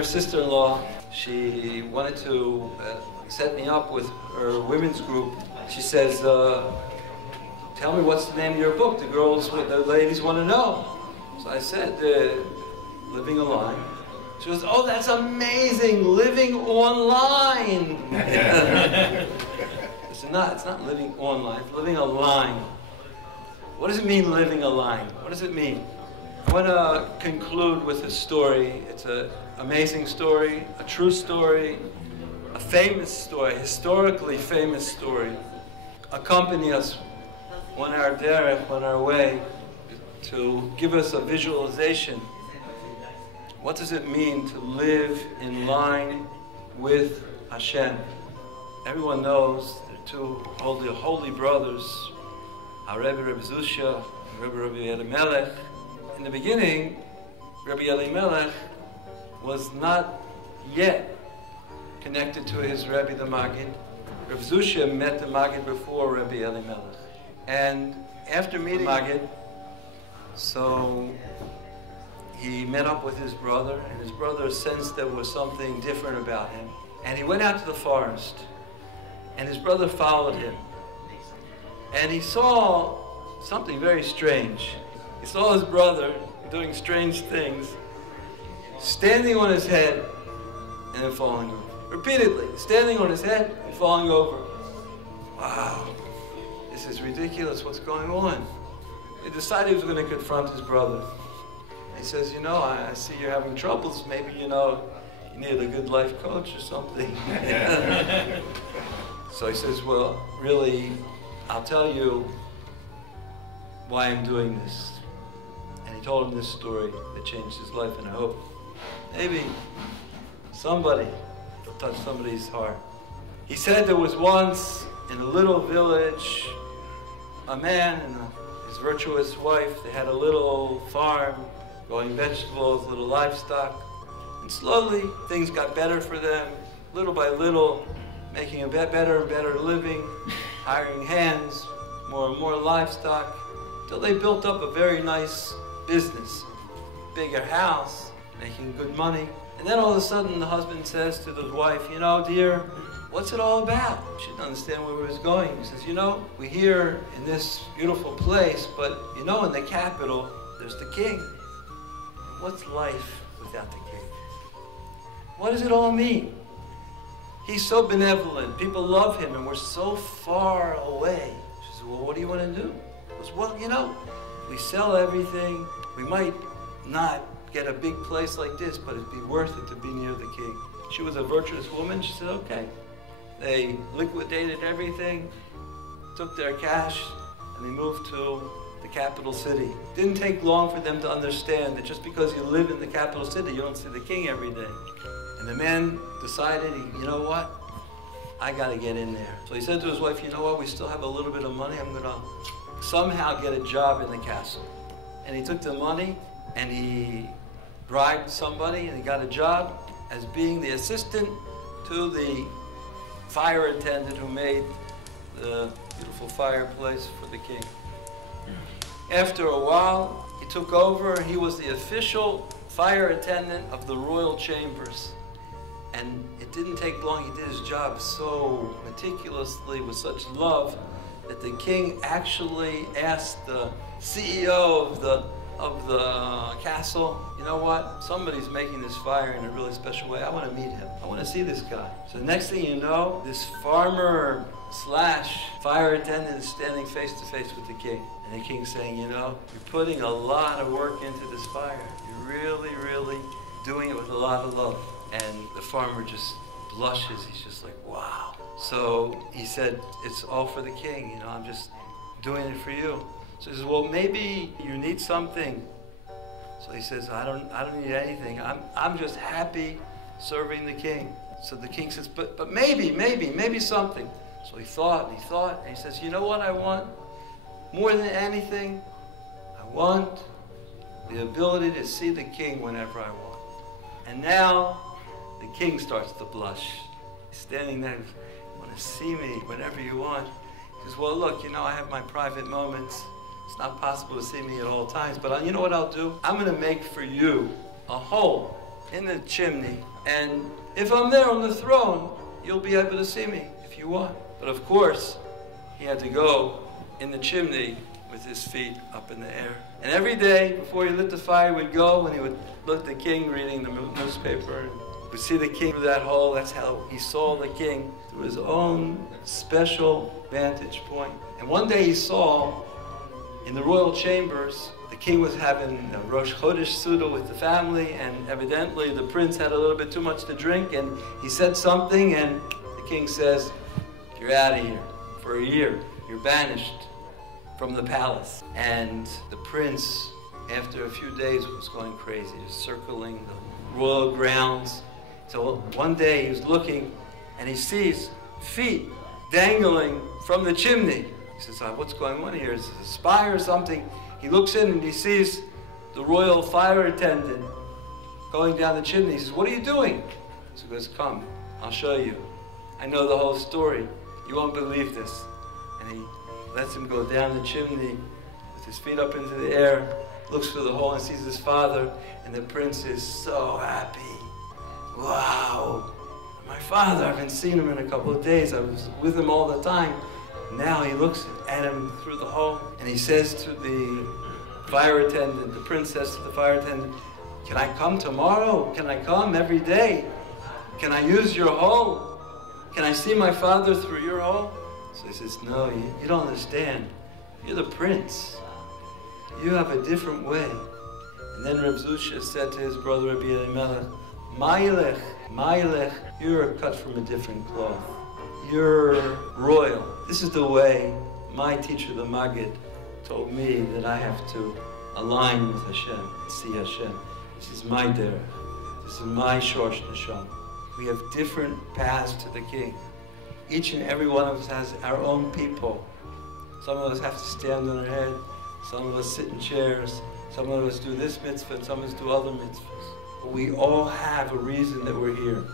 Dear sister-in-law, she wanted to set me up with her women's group. She says, tell me what's the name of your book. The ladies want to know. So I said, Living a Line. She goes, oh, that's amazing, living online. It's not living online, it's living a line. What does it mean, living a line? What does it mean? I want to conclude with a story. It's an amazing story, a true story, a famous story, historically famous story. Accompany us on our derech, on our way, to give us a visualization. What does it mean to live in line with Hashem? Everyone knows the two holy brothers, our Rebbe Zusha, Rebbe Elimelech. In the beginning, Rebbe Elimelech was not yet connected to his Rebbe the Maggid. Rebbe Zusha met the Maggid before Rebbe Elimelech. And after meeting Maggid, so he met up with his brother, and his brother sensed there was something different about him. And he went out to the forest, and his brother followed him. And he saw something very strange. He saw his brother doing strange things, standing on his head and then falling over. Repeatedly, standing on his head and falling over. Wow, this is ridiculous, what's going on? He decided he was going to confront his brother. He says, you know, I see you're having troubles. Maybe, you know, you need a good life coach or something. So he says, well, really, I'll tell you why I'm doing this. And he told him this story that changed his life, and I hope maybe somebody will touch somebody's heart. He said there was once in a little village a man and his virtuous wife. They had a little farm, growing vegetables, little livestock. And slowly things got better for them, little by little, making a better and better living, hiring hands, more and more livestock, till they built up a very nice business, bigger house, making good money. And then all of a sudden the husband says to the wife, you know, dear, what's it all about? She didn't understand where he was going. He says, you know, we're here in this beautiful place, but you know, in the capital, there's the king. What's life without the king? What does it all mean? He's so benevolent. People love him, and we're so far away. She says, well, what do you want to do? He goes, well, you know, we sell everything. We might not get a big place like this, but it'd be worth it to be near the king. She was a virtuous woman. She said, okay. They liquidated everything, took their cash, and they moved to the capital city. It didn't take long for them to understand that just because you live in the capital city, you don't see the king every day. And the man decided, you know what? I got to get in there. So he said to his wife, you know what? We still have a little bit of money. I'm going to somehow get a job in the castle. And he took the money and he bribed somebody, and he got a job as being the assistant to the fire attendant who made the beautiful fireplace for the king. After a while, he took over, and he was the official fire attendant of the royal chambers. And it didn't take long. He did his job so meticulously, with such love, that the king actually asked the CEO of the castle, you know what? Somebody's making this fire in a really special way. I want to meet him. I want to see this guy. So the next thing you know, this farmer / fire attendant is standing face to face with the king. And the king's saying, you know, you're putting a lot of work into this fire. You're really, really doing it with a lot of love. And the farmer just blushes. He's just like, wow. So he said, it's all for the king. You know, I'm just doing it for you. So he says, well, maybe you need something. So he says, I don't need anything. I'm just happy serving the king. So the king says, but maybe something. So he thought, and he says, you know what I want? More than anything, I want the ability to see the king whenever I want. And now the king starts to blush. He's standing there, you want to see me whenever you want. He says, well, look, you know, I have my private moments. It's not possible to see me at all times, but you know what I'll do? I'm going to make for you a home in the chimney, and if I'm there on the throne, you'll be able to see me if you want. But of course, he had to go in the chimney with his feet up in the air. And every day before he lit the fire, he would go and he would look at the king reading the newspaper. He would see the king through that hole. That's how he saw the king, through his own special vantage point. And one day he saw in the royal chambers, the king was having a Rosh Chodesh Suda with the family, and evidently the prince had a little bit too much to drink, and he said something, and the king says, "You're out of here for a year. You're banished from the palace." And the prince, after a few days, was going crazy, just circling the royal grounds. So one day he was looking, and he sees feet dangling from the chimney. He says, "What's going on here? Is it a spy or something?" He looks in and he sees the royal fire attendant going down the chimney. He says, "What are you doing?" So he goes, "Come, I'll show you. I know the whole story. You won't believe this." And he lets him go down the chimney with his feet up into the air, looks through the hole and sees his father, and the prince is so happy. Wow, my father, I haven't seen him in a couple of days. I was with him all the time. Now he looks at him through the hole, and he says to the fire attendant, the prince says to the fire attendant, "Can I come tomorrow? Can I come every day? Can I use your hole? Can I see my father through your hole?" So he says, "No, you don't understand. You're the prince. You have a different way." And then Reb Zusha said to his brother Rabbi Elimelech, Ma'ilech, you're cut from a different cloth. You're royal. This is the way my teacher, the Maggid, told me that I have to align with Hashem, see Hashem. This is my derech. This is my shorsh neshama. We have different paths to the king. Each and every one of us has our own people. Some of us have to stand on our head. Some of us sit in chairs. Some of us do this mitzvah, and some of us do other mitzvahs. But we all have a reason that we're here.